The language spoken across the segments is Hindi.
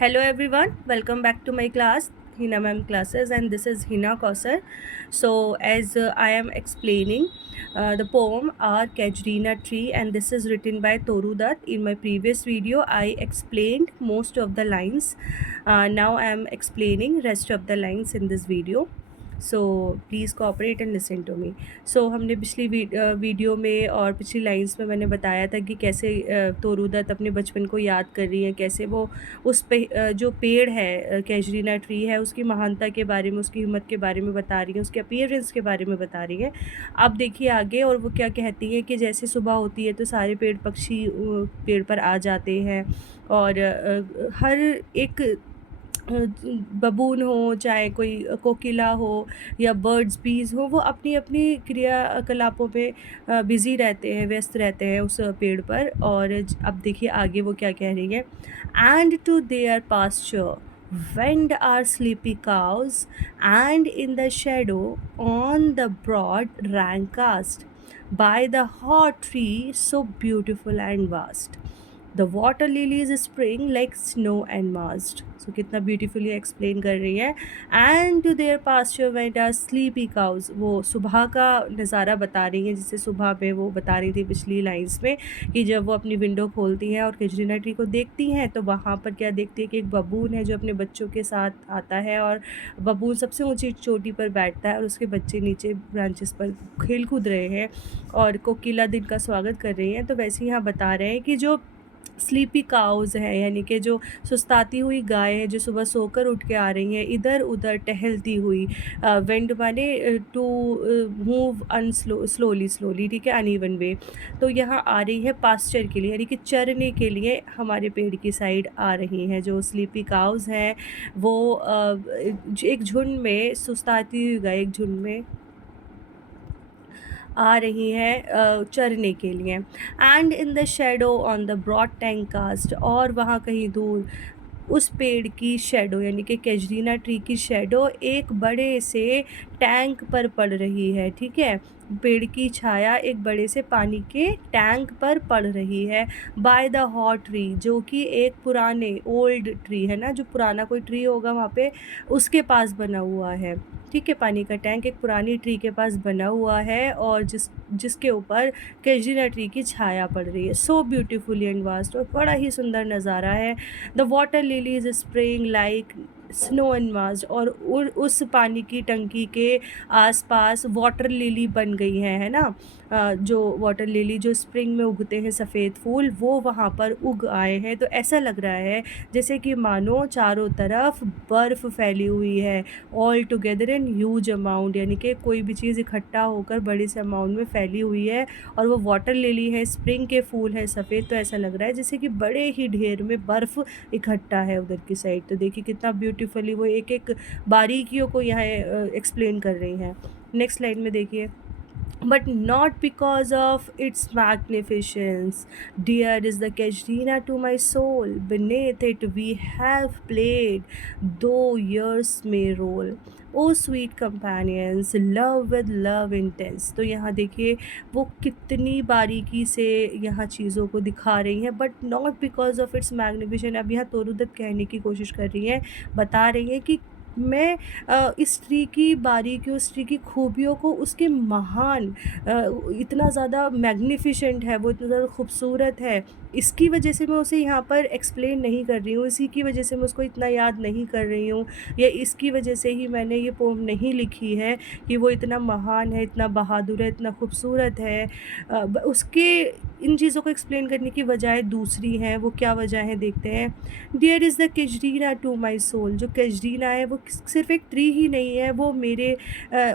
Hello everyone, welcome back to my class, Hina ma'am classes, and this is Hina Kausar. So as I am explaining the poem Our Casuarina Tree, and this is written by Toru Dutt. In my previous video I explained most of the lines. Now I am explaining rest of the lines in this video. So please cooperate and listen to me. So हमने पिछली वीडियो में और पिछली लाइंस में मैंने बताया था कि कैसे तोरू दत्त अपने बचपन को याद कर रही है, कैसे वो उस पे जो पेड़ है कैजुरीना ट्री है उसकी महानता के बारे में, उसकी हिम्मत के बारे में बता रही है, उसके अपीयरेंस के बारे में बता रही है। अब देखिए आगे, और वो क्या कहती है कि जैसे सुबह होती है तो सारे पेड़ पक्षी पेड़ पर आ जाते हैं, और हर एक बबून हो, चाहे कोई कोकिला हो या बर्ड्स बीज हो, वो अपनी अपनी क्रियाकलापों में बिज़ी रहते हैं, व्यस्त रहते हैं उस पेड़ पर। और अब देखिए आगे वो क्या कह रही है। And to their pasture went our sleepy cows, and in the shadow on the broad rank cast by the hot tree so beautiful and vast, the water lilies spring like snow and mast। So कितना ब्यूटीफुली एक्सप्लेन कर रही है। And to their pasture went our sleepy cows, वो सुबह का नज़ारा बता रही हैं, जिससे सुबह में वो बता रही थी पिछली लाइंस में कि जब वो अपनी विंडो खोलती हैं और कैजुरीना ट्री को देखती हैं तो वहाँ पर क्या देखती है कि एक बबून है जो अपने बच्चों के साथ आता है, और बबून सबसे ऊंची चोटी पर बैठता है और उसके बच्चे नीचे ब्रांचेस पर खेल कूद रहे हैं और कोकिला दिन का स्वागत कर रही हैं। तो वैसे यहाँ बता रहे हैं कि जो स्लीपी काउज़ हैं, यानी कि जो सुस्ताती हुई गाय है जो सुबह सोकर उठ के आ रही हैं इधर उधर टहलती हुई। वेंड माने टू मूव स्लोली स्लोली, ठीक है, अनइवन वे। तो यहाँ आ रही है पास्चर के लिए, यानी कि चरने के लिए हमारे पेड़ की साइड आ रही हैं। जो स्लीपी काउज़ हैं वो एक झुंड में, सुस्ताती हुई गाय एक झुंड में आ रही हैं चरने के लिए। And in the shadow on the broad tank cast, और वहाँ कहीं दूर उस पेड़ की शेडो, यानी कि कैजुरीना ट्री की शेडो एक बड़े से टैंक पर पड़ रही है, ठीक है। पेड़ की छाया एक बड़े से पानी के टैंक पर पड़ रही है। बाय द हॉट ट्री, जो कि एक पुराने ओल्ड ट्री है ना, जो पुराना कोई ट्री होगा वहाँ पे उसके पास बना हुआ है, ठीक है। पानी का टैंक एक पुरानी ट्री के पास बना हुआ है और जिसके ऊपर कैजुरीना ट्री की छाया पड़ रही है। सो ब्यूटीफुली एंड वास्ट, और बड़ा ही सुंदर नज़ारा है। The water lilies spring like snow enmassed, और उस पानी की टंकी के आसपास वाटर लिली बन गई है ना। जो वाटर लिली जो स्प्रिंग में उगते हैं सफ़ेद फूल, वो वहाँ पर उग आए हैं। तो ऐसा लग रहा है जैसे कि मानो चारों तरफ बर्फ़ फैली हुई है, all together in huge amount, यानी कि कोई भी चीज़ इकट्ठा होकर बड़े से अमाउंट में फैली हुई है। और वो वाटर लिली है, स्प्रिंग के फूल है सफ़ेद, तो ऐसा लग रहा है जैसे कि बड़े ही ढेर में बर्फ़ इकट्ठा है उधर की साइड। तो देखिए कितना ब्यूटीफुली वो एक एक बारीकियों को यहाँ एक्सप्लेन कर रही हैं। नेक्स्ट लाइन में देखिए। But not because of its magnificence. Dear is the Casuarina to my soul. Beneath it we have played, though years may roll. O sweet companions, love with love intense. तो यहाँ देखिए वो कितनी बारीकी से यहाँ चीज़ों को दिखा रही हैं, but not because of its magnification. अब यहाँ तोरू दत्त कहने की कोशिश कर रही हैं, बता रही हैं कि मैं इस ट्री की बारीकियों, उस ट्री की खूबियों को, उसके महान इतना ज़्यादा मैग्निफिसेंट है वो, इतना ज़्यादा खूबसूरत है, इसकी वजह से मैं उसे यहाँ पर एक्सप्लेन नहीं कर रही हूँ, इसी की वजह से मैं उसको इतना याद नहीं कर रही हूँ, या इसकी वजह से ही मैंने ये पोम नहीं लिखी है कि वो इतना महान है, इतना बहादुर है, इतना खूबसूरत है। उसके इन चीज़ों को एक्सप्लेन करने की वजह दूसरी हैं। वो क्या वजह है देखते हैं। Dear is the Casuarina to my soul, जो कैजुरीना है वो सिर्फ एक ट्री ही नहीं है, वो मेरे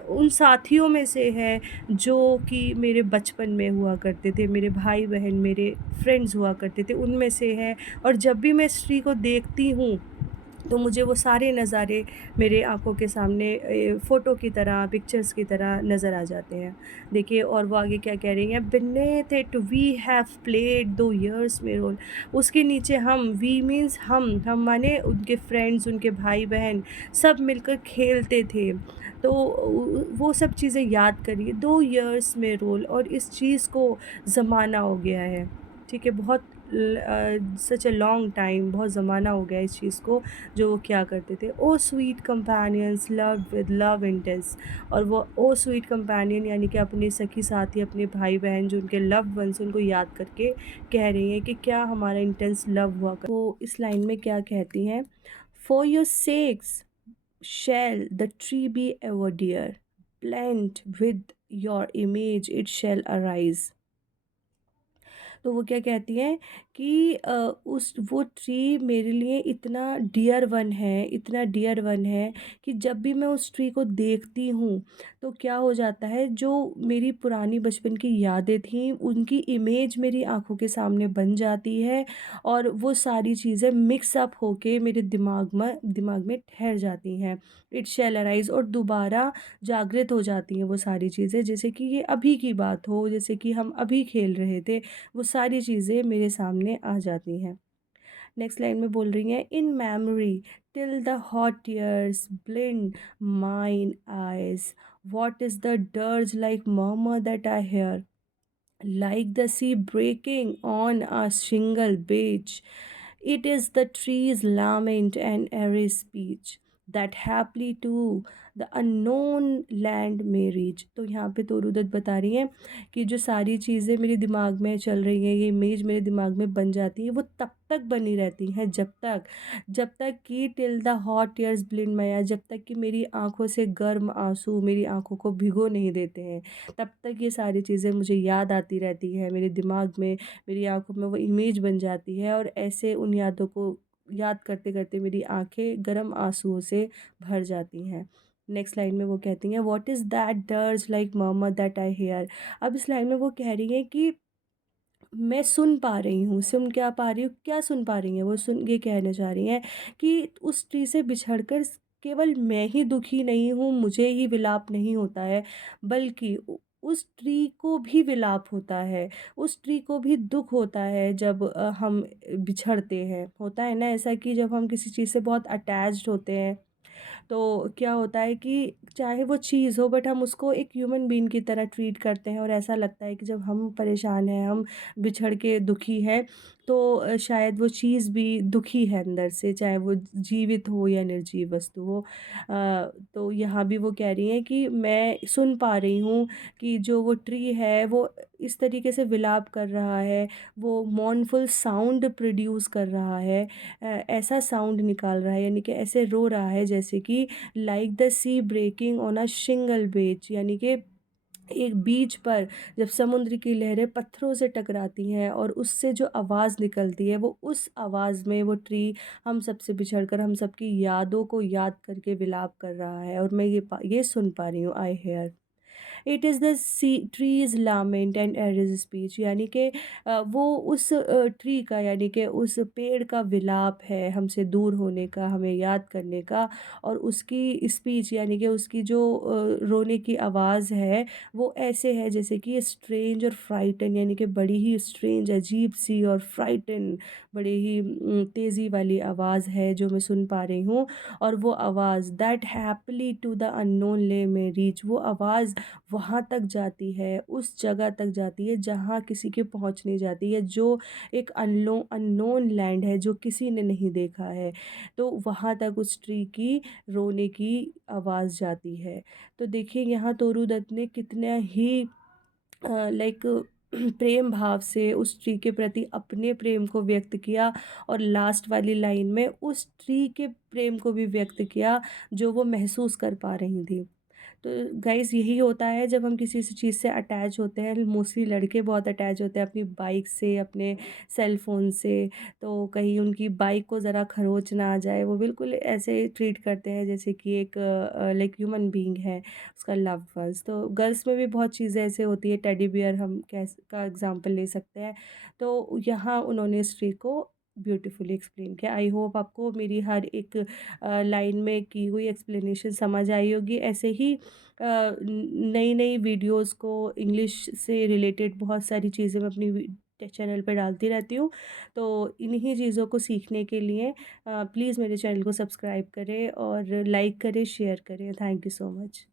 उन साथियों में से है जो कि मेरे बचपन में हुआ करते थे, मेरे भाई बहन, मेरे फ्रेंड्स हुआ करते थे, उनमें से है। और जब भी मैं इस ट्री को देखती हूँ तो मुझे वो सारे नज़ारे मेरे आँखों के सामने फ़ोटो की तरह, पिक्चर्स की तरह नज़र आ जाते हैं। देखिए और वो आगे क्या कह रही हैं। Beneath it we have played though years may roll, उसके नीचे हम, वी मीन्स हम माने उनके फ्रेंड्स, उनके भाई बहन सब मिलकर खेलते थे। तो वो सब चीज़ें याद करिए। 2 ईयर्स में रोल, और इस चीज़ को ज़माना हो गया है, ठीक है, बहुत सच अ लॉन्ग टाइम, बहुत ज़माना हो गया इस चीज़ को जो वो किया करते थे। O sweet companions loved with love intense, और वो ओ स्वीट कंपेनियन यानी कि अपने सखी साथी, अपने भाई-बहन जो उनके लव्ड वन्स उनको याद करके कह रही हैं कि क्या हमारा इंटेंस लव हुआ कर। वो इस लाइन में क्या कहती हैं, for your sex shall the tree be ever dear, blent with your image it shall arise। तो वो क्या कहती हैं कि उस वो ट्री मेरे लिए इतना डियर वन है, इतना डियर वन है कि जब भी मैं उस ट्री को देखती हूँ तो क्या हो जाता है, जो मेरी पुरानी बचपन की यादें थीं उनकी इमेज मेरी आँखों के सामने बन जाती है, और वो सारी चीज़ें मिक्स अप होके मेरे दिमाग में ठहर जाती हैं। इट शैल अराइज़, और दोबारा जागृत हो जाती हैं वो सारी चीज़ें, जैसे कि ये अभी की बात हो, जैसे कि हम अभी खेल रहे थे, वो सारी चीज़ें मेरे सामने आ जाती हैं। नेक्स्ट लाइन में बोल रही हैं, in memory till the hot tears blind mine eyes, what is the dirge like murmur that I hear, like the sea breaking on a shingle beach. It is the tree's lament and airy speech that happily to the unknown land may reach। तो यहाँ पे तोरूदत बता रही हैं कि जो सारी चीज़ें मेरे दिमाग में चल रही हैं, ये इमेज मेरे दिमाग में बन जाती है, वो तब तक बनी रहती हैं जब तक कि till the hot tears blind my eyes, जब तक कि मेरी आंखों से गर्म आंसू मेरी आंखों को भिगो नहीं देते हैं, तब तक ये सारी चीज़ें मुझे याद आती रहती हैं, मेरे दिमाग में, मेरी आँखों में वो इमेज बन जाती है, और ऐसे उन यादों को याद करते-करते मेरी आँखें गर्म आँसुओं से भर जाती हैं। नेक्स्ट लाइन में वो कहती हैं, what is that dirge like murmur that I hear. अब इस लाइन में वो कह रही हैं कि मैं सुन पा रही हूँ, सुन क्या पा रही हूँ, क्या सुन पा रही हैं वो, सुन ये कहना चाह रही हैं कि उस ट्री से बिछड़कर केवल मैं ही दुखी नहीं हूँ, मुझे ही विलाप नहीं होता है, बल्कि उस ट्री को भी विलाप होता है, उस ट्री को भी दुख होता है जब हम बिछड़ते हैं। होता है ना ऐसा कि जब हम किसी चीज़ से बहुत अटैच्ड होते हैं तो क्या होता है कि चाहे वो चीज़ हो बट हम उसको एक ह्यूमन बीइंग की तरह ट्रीट करते हैं, और ऐसा लगता है कि जब हम परेशान हैं, हम बिछड़ के दुखी हैं, तो शायद वो चीज़ भी दुखी है अंदर से, चाहे वो जीवित हो या निर्जीव वस्तु हो। तो यहाँ भी वो कह रही हैं कि मैं सुन पा रही हूँ कि जो वो ट्री है वो इस तरीके से विलाप कर रहा है, वो मॉर्नफुल साउंड प्रोड्यूस कर रहा है, ऐसा साउंड निकाल रहा है, यानी कि ऐसे रो रहा है जैसे कि like the sea breaking on a single beach, यानी कि एक बीच पर जब समुद्र की लहरें पत्थरों से टकराती हैं और उससे जो आवाज़ निकलती है, वो उस आवाज़ में वो ट्री हम सबसे बिछड़कर हम सबकी यादों को याद करके विलाप कर रहा है, और मैं ये सुन पा रही हूँ, I hear. It is the sea trees lament and eerie speech, यानी कि वो उस ट्री का, यानी कि उस पेड़ का विलाप है हमसे दूर होने का, हमें याद करने का, और उसकी स्पीच यानी कि उसकी जो रोने की आवाज़ है वो ऐसे है जैसे कि स्ट्रेंज और फ्राइटन, यानी कि बड़ी ही स्ट्रेंज, अजीब सी और फ्राइटन, बड़े ही तेज़ी वाली आवाज़ है जो मैं सुन पा रही हूँ। और वो आवाज़ that happily to the unknown lay in reach, वो आवाज़ वहाँ तक जाती है, उस जगह तक जाती है जहाँ किसी के पहुँच नहीं जाती है, जो एक अननोन लैंड है जो किसी ने नहीं देखा है, तो वहाँ तक उस ट्री की रोने की आवाज़ जाती है। तो देखिए यहाँ तोरू दत्त ने कितना ही लाइक प्रेम भाव से उस ट्री के प्रति अपने प्रेम को व्यक्त किया, और लास्ट वाली लाइन में उस ट्री के प्रेम को भी व्यक्त किया जो वो महसूस कर पा रही थी। तो गाइज़ यही होता है जब हम किसी चीज़ से अटैच होते हैं, मोस्टली लड़के बहुत अटैच होते हैं अपनी बाइक से, अपने सेल फ़ोन से, तो कहीं उनकी बाइक को ज़रा खरोंच ना आ जाए, वो बिल्कुल ऐसे ट्रीट करते हैं जैसे कि एक लाइक ह्यूमन बीइंग है, उसका लव्ड वन्स। तो गर्ल्स में भी बहुत चीज़ें ऐसे होती है, टेडी बियर हम कैस का एग्ज़ाम्पल ले सकते हैं। तो यहाँ उन्होंने इस ट्री को ब्यूटीफुली एक्सप्लेन किया। आई होप आपको मेरी हर एक लाइन में की हुई एक्सप्लेनेशन समझ आई होगी। ऐसे ही नई नई वीडियोस को इंग्लिश से रिलेटेड बहुत सारी चीज़ें मैं अपनी चैनल पे डालती रहती हूँ, तो इन्हीं चीज़ों को सीखने के लिए प्लीज़ मेरे चैनल को सब्सक्राइब करें और लाइक करें, शेयर करें। Thank you so much.